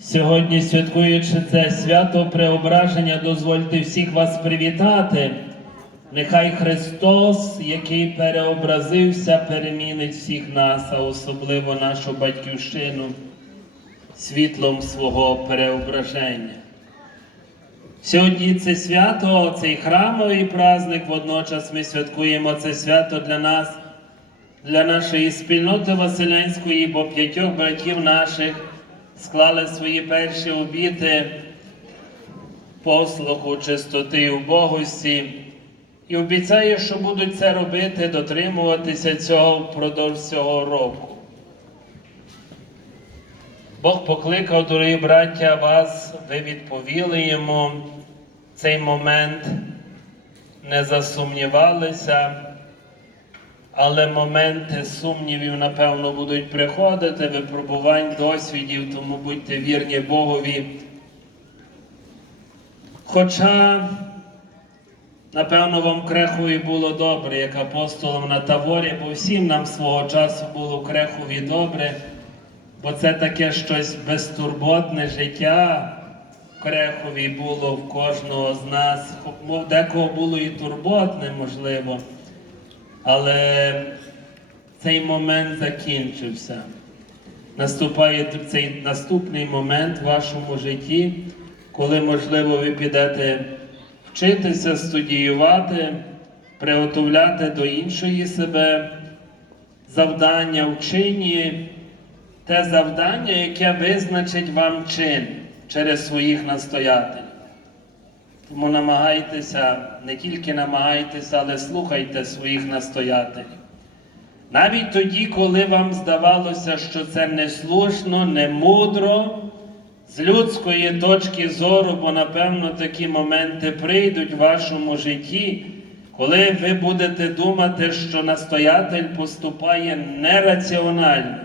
Сьогодні, святкуючи це свято преображення, дозвольте всіх вас привітати. Нехай Христос, який переобразився, перемінить всіх нас, а особливо нашу батьківщину, світлом свого переображення. Сьогодні це свято, цей храмовий праздник, водночас ми святкуємо це свято для нас, для нашої спільноти Василянської, бо п'ятьох братів наших склали свої перші обіти послуху, чистоти і убогості. І обіцяє, що будуть це робити, дотримуватися цього впродовж цього року. Бог покликав, дорогі браття, вас, ви відповіли йому цей момент, не засумнівалися, але моменти сумнівів, напевно, будуть приходити, випробувань, досвідів, тому будьте вірні Богові. Хоча, напевно, вам крехові було добре, як апостолам на таворі, бо всім нам свого часу було крехові добре, бо це таке щось безтурботне життя. Крехові було в кожного з нас, декого було і турботне, можливо. Але цей момент закінчився. Наступає цей наступний момент в вашому житті, коли, можливо, ви підете вчитися, студіювати, приготовляти до іншої себе завдання в чині, те завдання, яке визначить вам чин через своїх настоятелів. Тому намагайтеся, не тільки намагайтеся, але слухайте своїх настоятелів. Навіть тоді, коли вам здавалося, що це не слушно, не мудро, з людської точки зору, бо напевно такі моменти прийдуть в вашому житті, коли ви будете думати, що настоятель поступає нераціонально,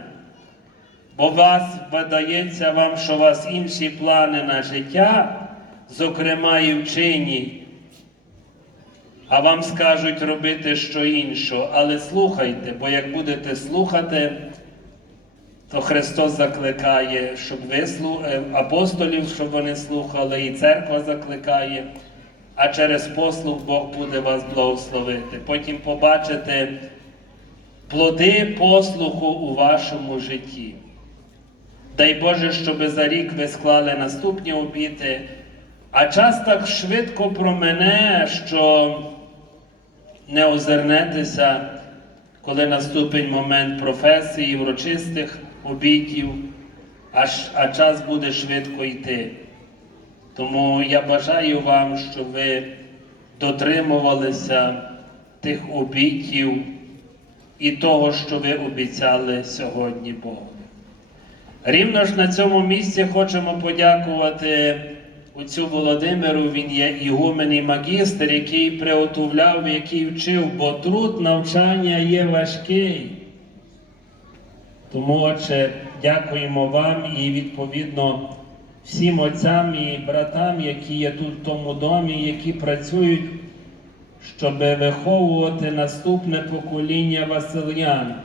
бо вас видається вам, що у вас інші плани на життя зокрема і вчені, а вам скажуть робити що інше. Але слухайте, бо як будете слухати, то Христос закликає, щоб ви е, апостолів, щоб вони слухали, і церква закликає, а через послух Бог буде вас благословити. Потім побачите плоди послуху у вашому житті. Дай Боже, щоб за рік ви склали наступні обіти. А час так швидко промене, що не озирнетеся, коли наступить момент професії, врочистих обідів, а час буде швидко йти. Тому я бажаю вам, щоб ви дотримувалися тих обітів і того, що ви обіцяли сьогодні Богу. Рівно ж на цьому місці хочемо подякувати отцю Володимиру. Він є ігумен і магістр, який приготовляв, який вчив, бо труд навчання є важкий. Тому, отче, дякуємо вам і відповідно всім отцям і братам, які є тут в тому домі, які працюють, щоб виховувати наступне покоління Васильян.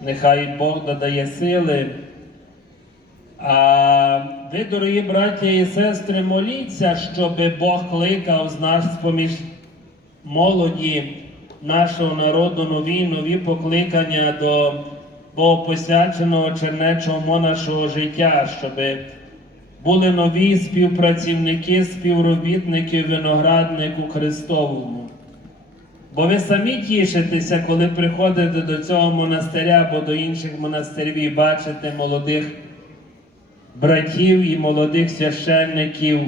Нехай Бог додає сили. А ви, дорогі браття і сестри, моліться, щоб Бог кликав з нас поміж молоді нашого народу нові, нові покликання до богопосвяченого чернечого монашого життя, щоб були нові співпрацівники, співробітники винограднику Христовому. Бо ви самі тішитеся, коли приходите до цього монастиря або до інших монастирів і бачите молодих братів і молодих священників,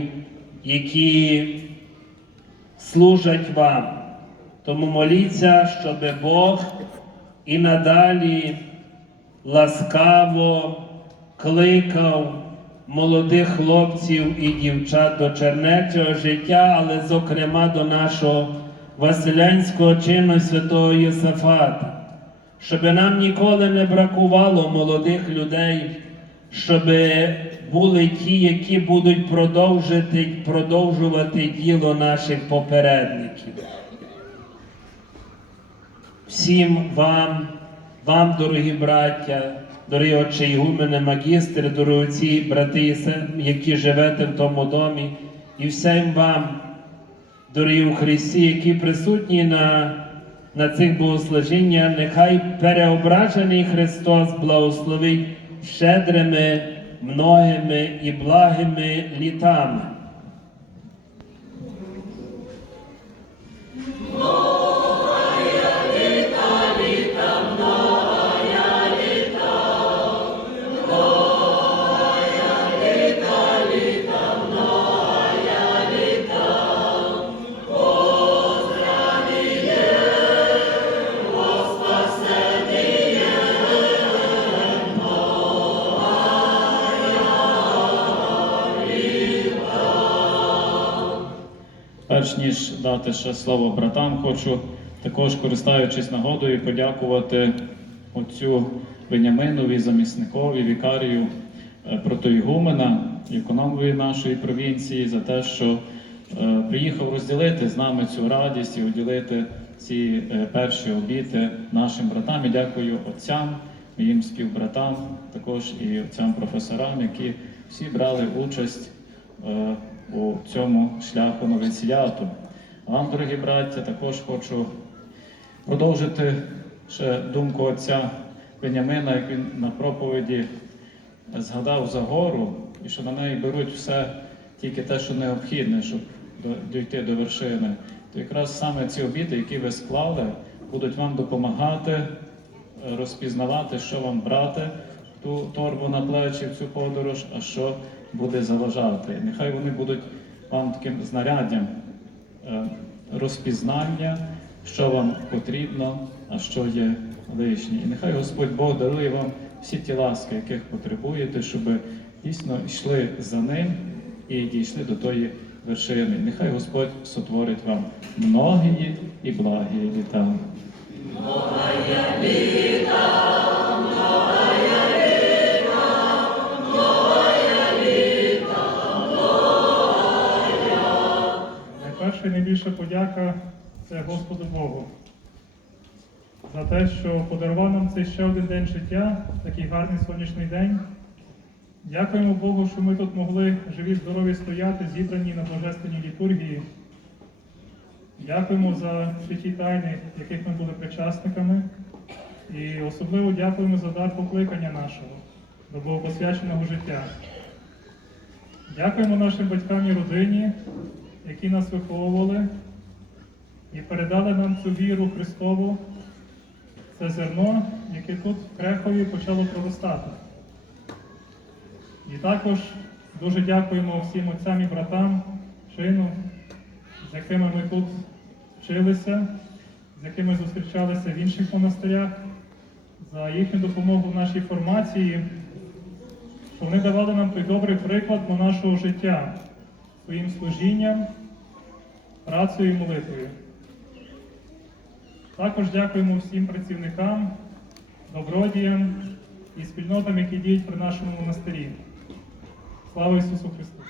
які служать вам. Тому моліться, щоб Бог і надалі ласкаво кликав молодих хлопців і дівчат до чернечого життя, але, зокрема, до нашого Василянського чину святого Єсафата, щоб нам ніколи не бракувало молодих людей, щоб були ті, які будуть продовжити, продовжувати діло наших попередників. Всім вам, вам, дорогі браття, дорогі отче Ігумене, магістри, дорогі отці, брати і сестри, які живете в тому домі, і всім вам, дорогі у Христі, які присутні на, на цих богослужіннях, нехай переображений Христос благословить щедрими, многими і благими літами. Перш ніж дати ще слово братам, хочу також, користуючись нагодою, подякувати отцю Веняменові, замісникові, вікарію е, протоігумена, економові нашої провінції за те, що е, приїхав розділити з нами цю радість і уділити ці е, перші обіти нашим братам. І дякую отцям, моїм співбратам, також і отцям професорам, які всі брали участь у цьому шляху новиціяту. А Вам, дорогі браття, також хочу продовжити ще думку отця Бенямина, як він на проповіді згадав за гору, і що на неї беруть все тільки те, що необхідне, щоб дійти до вершини. То якраз саме ці обіди, які ви склали, будуть вам допомагати розпізнавати, що вам брати ту торбу на плечі в цю подорож, а що буде заважати. Нехай вони будуть вам таким знаряддям е, розпізнання, що вам потрібно, а що є лишнє. І нехай Господь Бог дарує вам всі ті ласки, яких потребуєте, щоб дійсно йшли за ним і дійшли до тої вершини. Нехай Господь сотворить вам многії і благі літа. Найперша і найбільша подяка це Господу Богу за те, що подарував нам цей ще один день життя, такий гарний сонячний день. Дякуємо Богу, що ми тут могли живі, здорові стояти, зібрані на божественній літургії. Дякуємо за святі тайни, яких ми були причасниками. І особливо дякуємо за дар покликання нашого до богопосвяченого життя. Дякуємо нашим батькам і родині, які нас виховували і передали нам цю віру Христову, це зерно, яке тут в Крехові почало проростати. І також дуже дякуємо всім отцям і братам чину, з якими ми тут вчилися, з якими зустрічалися в інших монастирях, за їхню допомогу в нашій формації, що вони давали нам той добрий приклад на нашого життя своїм служінням, працею і молитвою. Також дякуємо всім працівникам, добродіям і спільнотам, які діють при нашому монастирі. Слава Ісусу Христу!